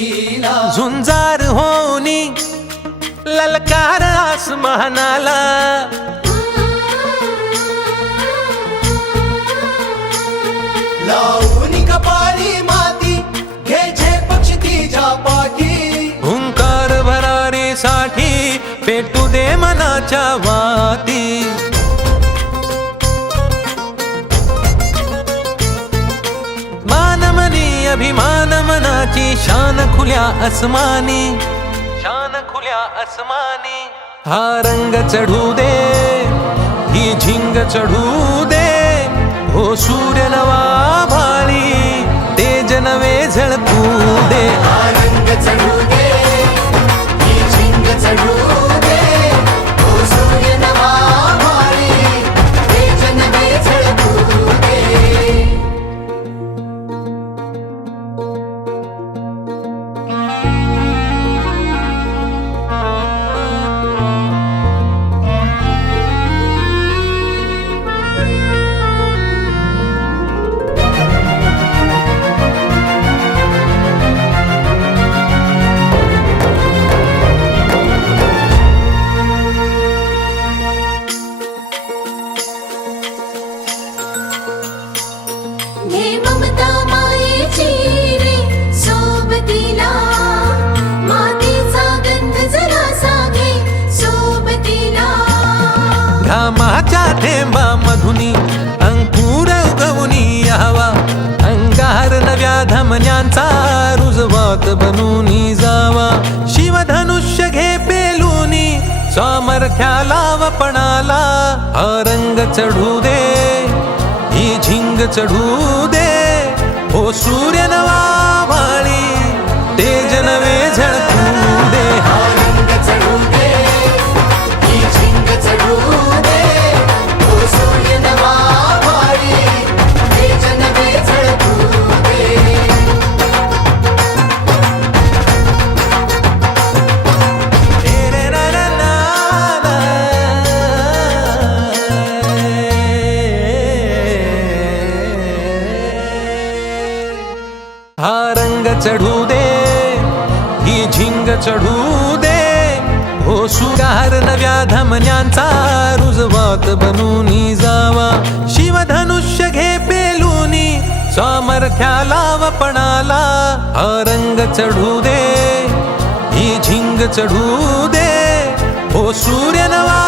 लीला झुंजार होनी ललकार आसमानाला लावून कपाळी माती घे झेप क्षितिजा पाठी हुंकार भरारीसाठी पेटू दे मनाच्या वाती मानमनी अभिमान मनाची शान खुल्या आसमानी शान खुल्या आसमानी हा रंग चढू दे ही झिंग चढू दे हो सूर्य नवा भाळी तेज नवे झळकू दे रंग चढू दे ही झिंग चढू दे ओ सूर्य नवा भाळी तेज नवे झळकू दे घे ममता मायेची रे सोबतीला मातीचा गंध जरासा घे सोबतीला घामाच्या थेंबा मधुनी अंकुर उगवूनी यावा अंगार नव्या धमन्यांचा रुजवात बनूनी जावा शिवधनुष्य घे पेलूनी सामर्थ्याला वपणाला हा रंग चढू दे ही झिंग चढू दे हो सूर्य नवा भाळी तेज नवे झळकू दे रंग चढू दे ही झिंग चढू दे ओ सूर्य नवा भाळी तेज नवे झळकू दे हा रंग चढू दे ही झिंग चढू दे हो सुगार नव्या धमन्यांचा रुजवात बनूनी जावा शिवधनुष्य घे पेलूनी सामर्थ्याला वपणाला हा रंग चढू दे ही झिंग चढू दे हो सूर्य नवा